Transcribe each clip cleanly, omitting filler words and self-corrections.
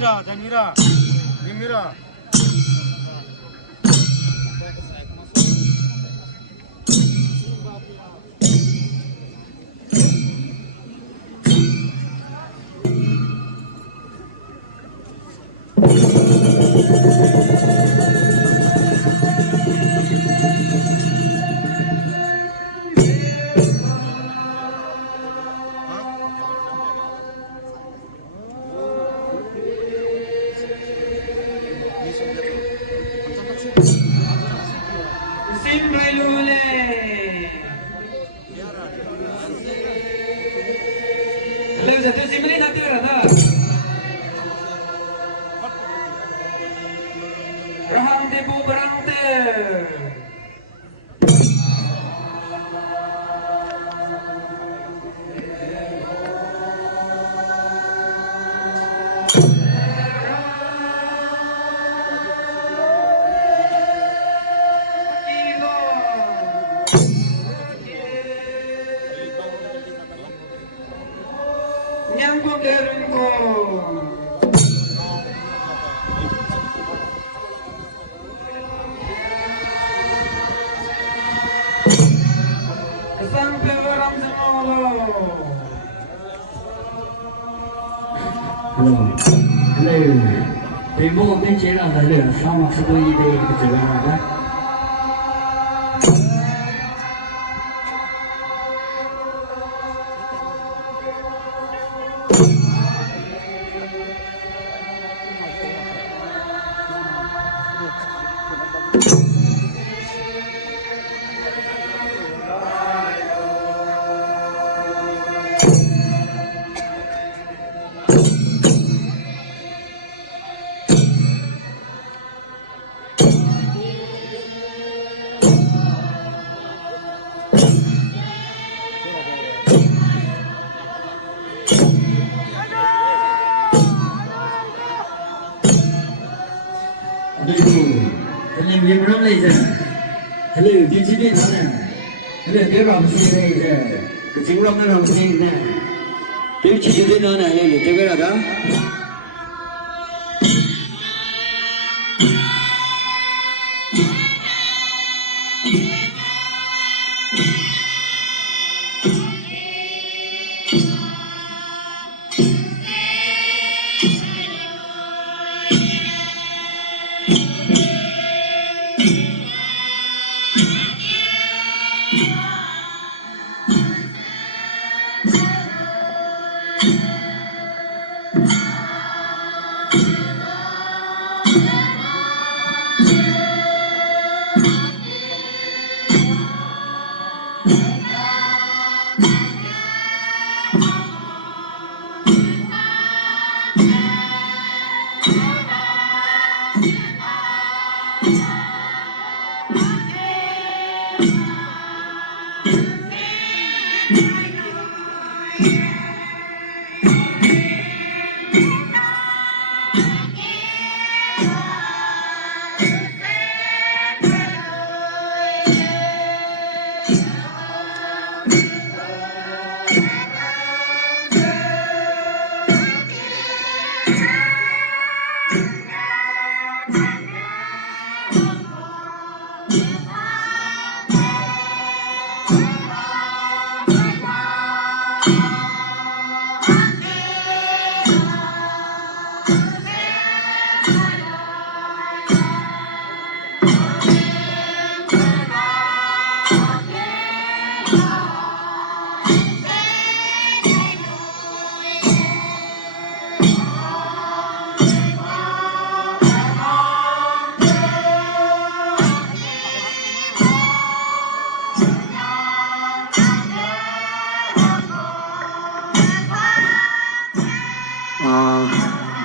Danira. Dimira. Vì mua cái chế là phải lửa sau mà sẽ tôi đi cái chế là đó. Hello, did you get that? Hello, they're on the same day. Because you're on the same day. Did you get on that? Hello, take it out.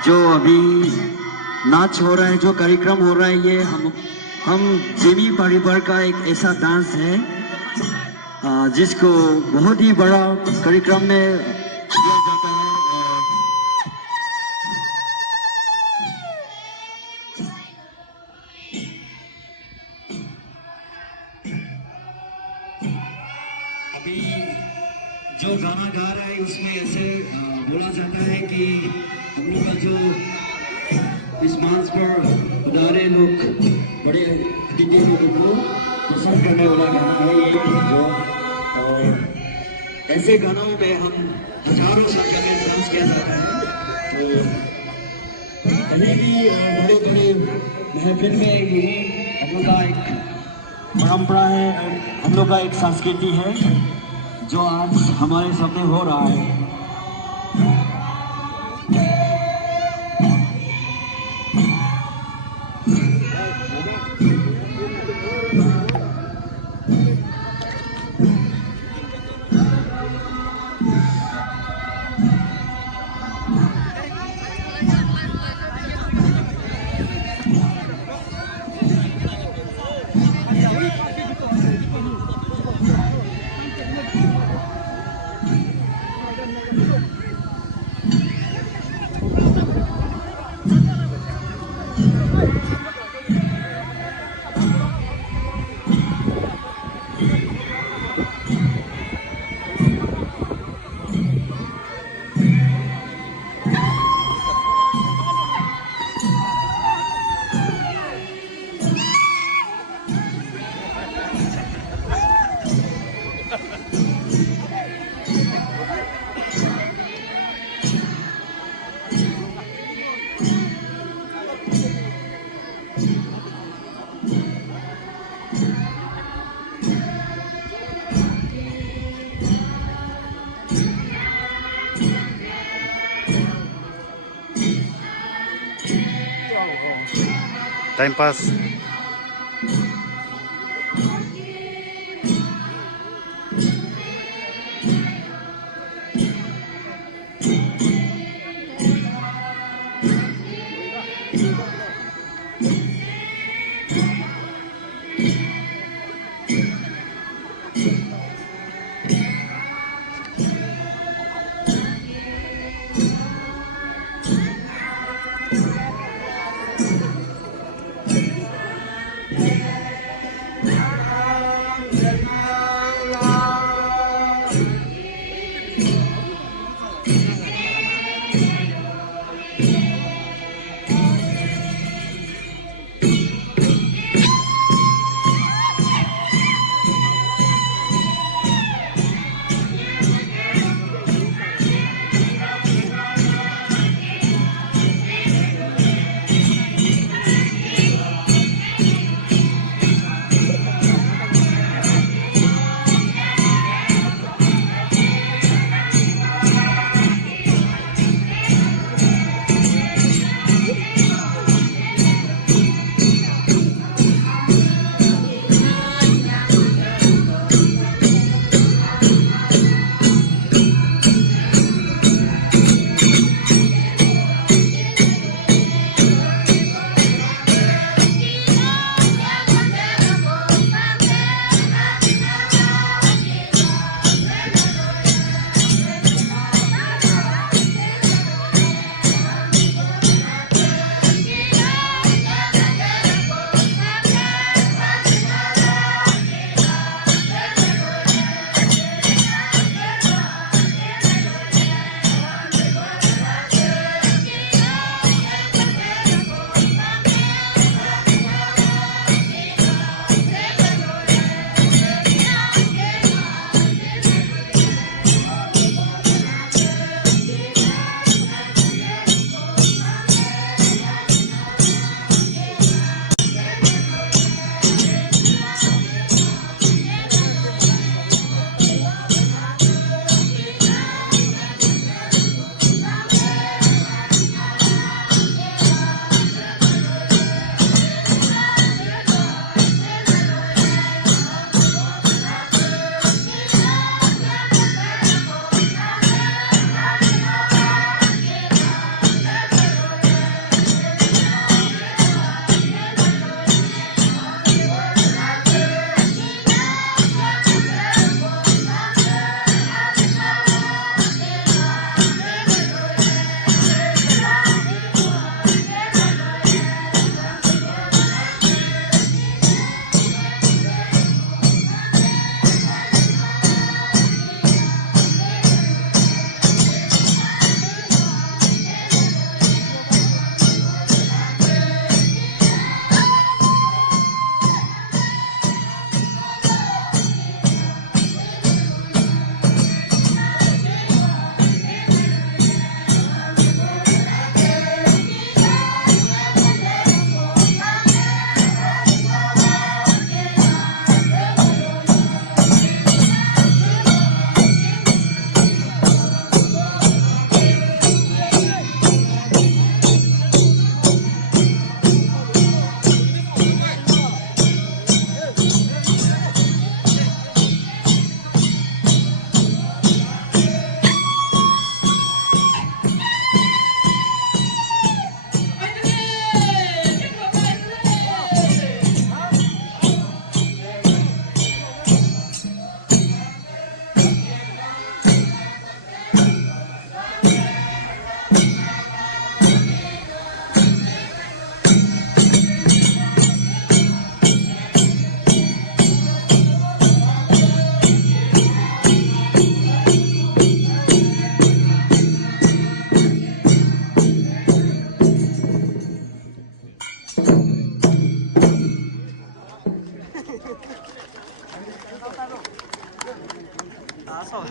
जो अभी नाच हो रहा है, जो कार्यक्रम हो रहा है, ये हम जेमी परिवार का एक ऐसा डांस है जिसको बहुत ही बड़ा कार्यक्रम में किया जाता है। अभी जो गाना गा रहा है उसमें ऐसे बोला जाता है कि हम लोग का जो इस मंच पर उदारे लोग बड़े अतिथि लोगों को पसंद करने वाला गाना है ये जो, और ऐसे गानों में हम हजारों संख्या में डांस किया जाता है। तो कहीं भी बड़े बड़े महफिल में यही हम लोग का एक परंपरा है और हम लोग का एक संस्कृति है जो आज हमारे सामने हो रहा है। Time pass.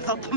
Tapos